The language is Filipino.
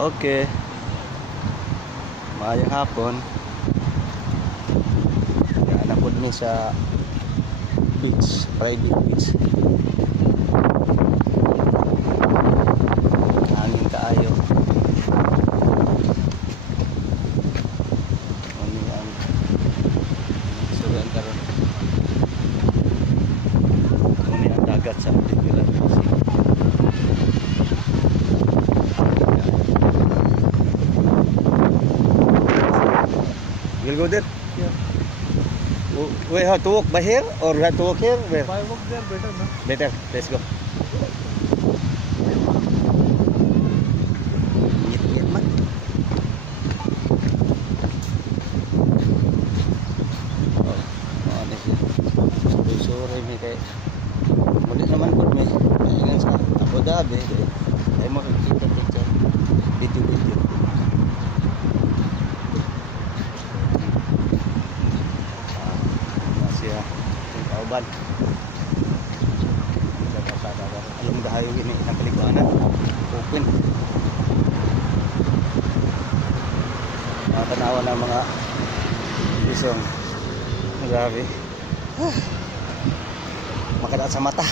Okay. Maayong hapon. Yan ako din sa beach, private beach. Hangin kaayo. Ano yan? Sugan karon. Ano yan dagat sa Pilipinas. We'll go there. Yeah. We have to walk by here or we have to walk here? Where? If I walk there, better, no? Better. Let's go. Ngit-ngit man. Ano siya? Sorry may kay. Muli naman po may. Kaya sa Abu Dhabi. Ay makikita picture. Video. Siya yung kauban alam mo dahayo ini ang kaliguanan open tanawan ng mga isong grabe makadaat sa mata.